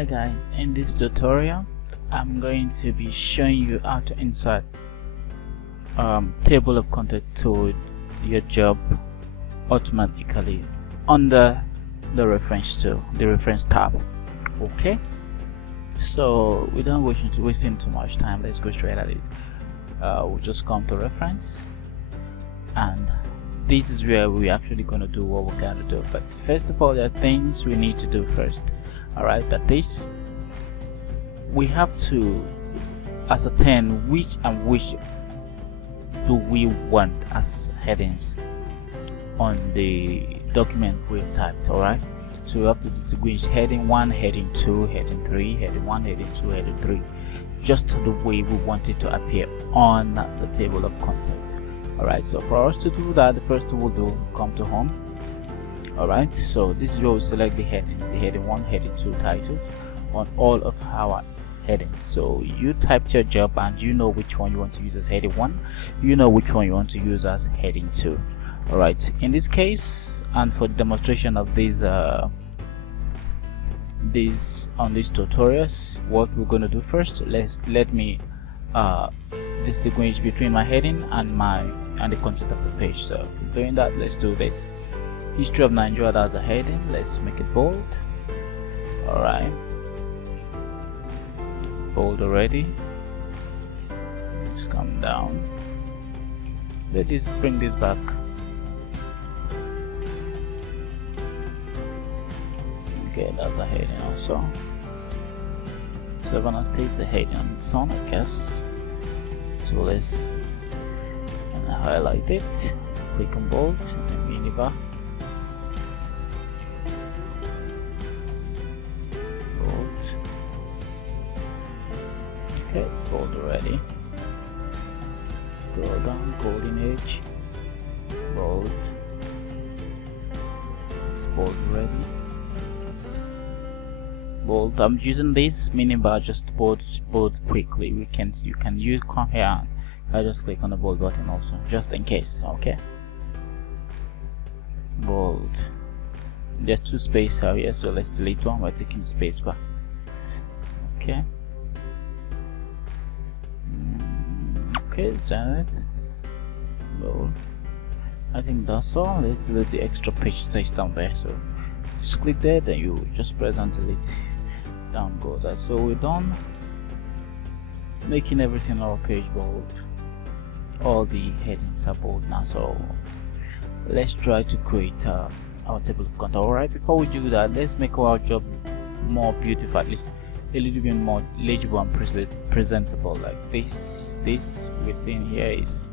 Hi guys, in this tutorial I'm going to be showing you how to insert table of content to your job automatically under the reference tab. Okay, so without wasting too much time, let's go straight at it. We'll just come to reference, and this is where we're actually going to do what we're going to do. But first of all, there are things we need to do first. Alright, that is, we have to ascertain which do we want as headings on the document we've typed. Alright, so we have to distinguish heading 1, heading 2, heading 3, heading 1, heading 2, heading 3, just the way we want it to appear on the table of content. Alright, so for us to do that, the first thing we'll do, come to home. Alright, so this is where we select the headings, the heading 1, heading 2 titles on all of our headings. So you typed your job and you know which one you want to use as heading 1, you know which one you want to use as heading 2. Alright, in this case, and for the demonstration of these tutorials, what we're going to do first, let me distinguish between my heading and the content of the page. So doing that, let's do this. History of Nigeria as a heading, let's make it bold. Alright, it's bold already. Let's come down. Let's bring this back. Okay, that's a heading also. Savannah State's a heading on its own, I guess. So let's highlight it, click on bold, and then minibar. Okay, bold already. Scroll down, golden age, bold. It's bold already. Bold. I'm using this minibar just bold quickly. You can come here and I just click on the bold button also, just in case. Okay. Bold. There are two spaces out here, so let's delete one by taking space bar. Okay. Okay, is that it? Bold. I think that's all. Let's delete the extra page text down there. So just click there, then you just press and delete. Down goes that. So we're done making everything on our page bold. All the headings are bold now. So let's try to create our table of content. Alright, before we do that, let's make our job more beautiful, at least a little bit more legible and presentable. Like this we're seeing here is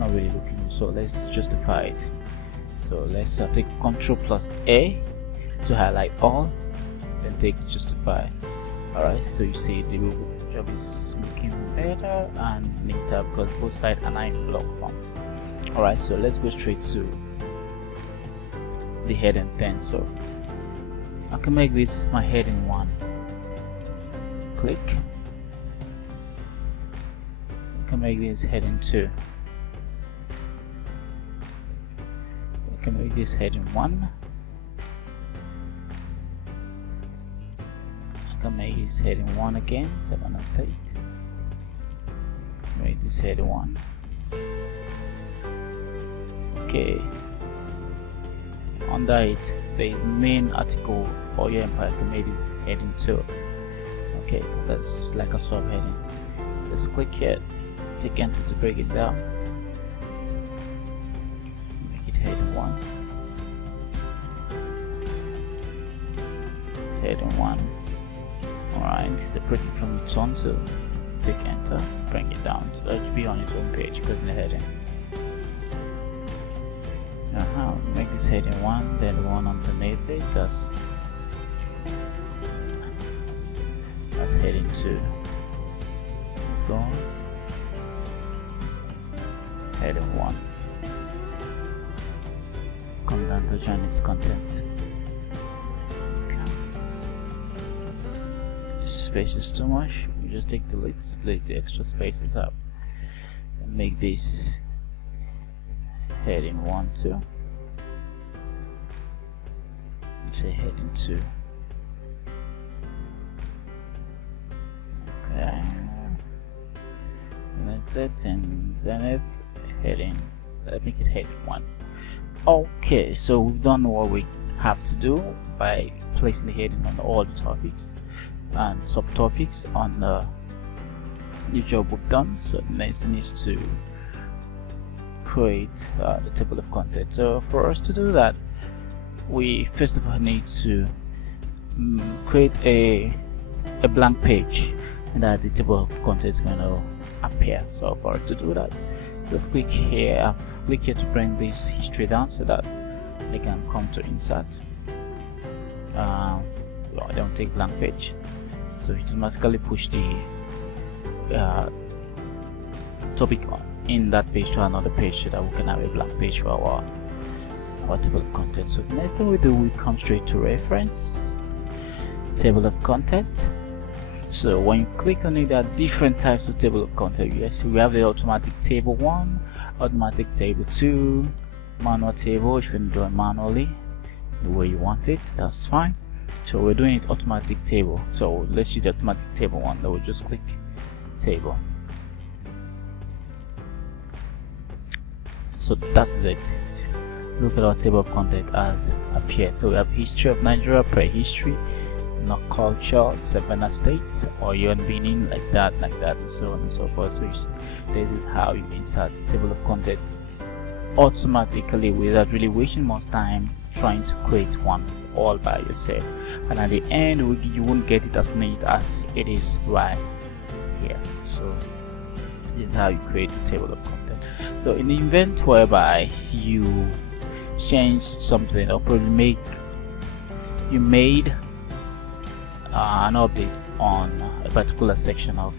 not really looking good, so let's justify it. So let's take Ctrl+A to highlight all, then take justify. Alright, so you see the job is looking better and neater because both sides are now in block form. Alright, so let's go straight to the heading 10. So I can make this my heading 1. Click. I can make this heading 2. I can make this heading 1. I can make this heading 1 again, Savannah State. Make this heading 1. Okay. Under it, the main article for your empire, I can make this heading 2. Okay, because that's like a subheading. Let's click here, take enter to break it down. Make it heading 1. Heading 1. Alright, separate it from its own, so take enter, bring it down. So that should be on its own page because in the heading. Make this heading 1, then the one underneath it, that's heading 2. Let's go on. Heading 1. Come down to join its content. Space is too much. We just take delete the extra spaces up and make this heading 1, 2. Say heading 2. Zenith and Zenith heading. Let's make it heading 1. Okay, so we've done what we have to do by placing the heading on all the topics and subtopics on the job we've done. So the next thing is to create the table of content. So for us to do that, we first of all need to create a blank page, and that the table of content is going to appear. So for us to do that, just click here to bring this history down so that I can come to insert. I don't take blank page, so it automatically push the topic in that page to another page so that we can have a blank page for our table of content. So the next thing we do, we come straight to reference, table of content. So when you click on it, there are different types of table of content. Yes, we have the automatic table 1, automatic table 2, manual table. If you can do it manually the way you want it, that's fine. So we're doing it automatic table, so let's use the automatic table 1. Then we'll just click table. So that's it. Look at our table of content as appeared. So we have history of Nigeria, prehistory, not culture, Savannah states, or Oyo Benin, like that, and so on and so forth. So you see, this is how you insert the table of content automatically without really wasting much time trying to create one all by yourself. And at the end, you won't get it as neat as it is right here. So this is how you create the table of content. So in the event whereby you change something, or probably you made an update on a particular section of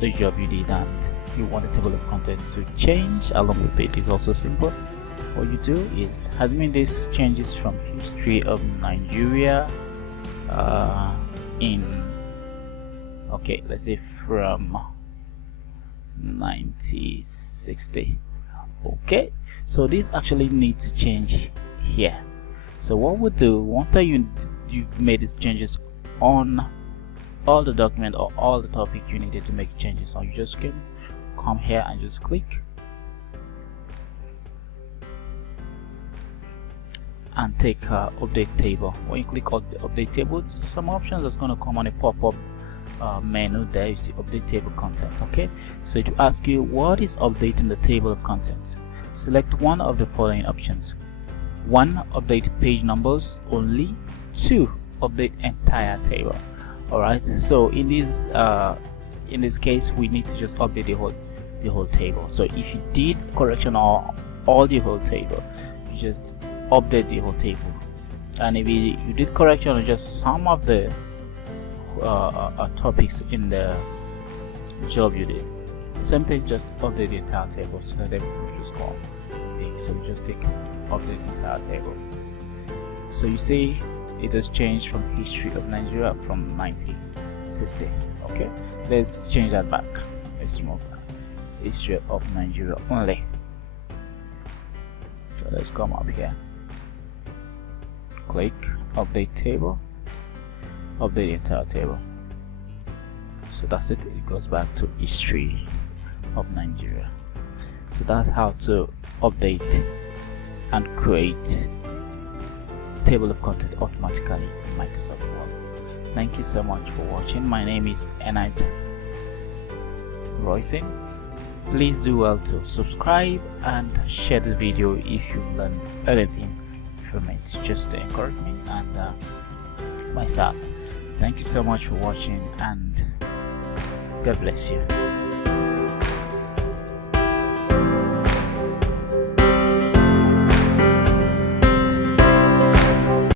the job you did, and you want the table of content to change along with it, is also simple. What you do is, assuming this changes from history of Nigeria let's say from 1960. Okay, so this actually needs to change here. So what we do, once you've made these changes on all the document or all the topic you needed to make changes on, you just can come here and just click and take update table. When you click on the update table, some options that's going to come on a pop-up menu. There you see update table content. Okay, so to ask you what is updating the table of contents, select one of the following options. 1, update page numbers only. 2, update entire table. Alright, so in this case we need to just update the whole table. So if you did correction on all the whole table, you just update the whole table. And if you did correction on just some of the topics in the job you did, same thing, just update the entire table so that everything will just go on. Okay, so we just take update the entire table. So you see it has changed from history of Nigeria from 1960. Okay, let's change that back. Let's remove that. History of Nigeria only. So let's come up here, click update table, update the entire table. So that's it, it goes back to history of Nigeria. So that's how to update and create table of content automatically in Microsoft Word. Thank you so much for watching. My name is Enid Royson. Please do well to subscribe and share the video if you learned anything from it, just to encourage me and my staff. Thank you so much for watching, and God bless you.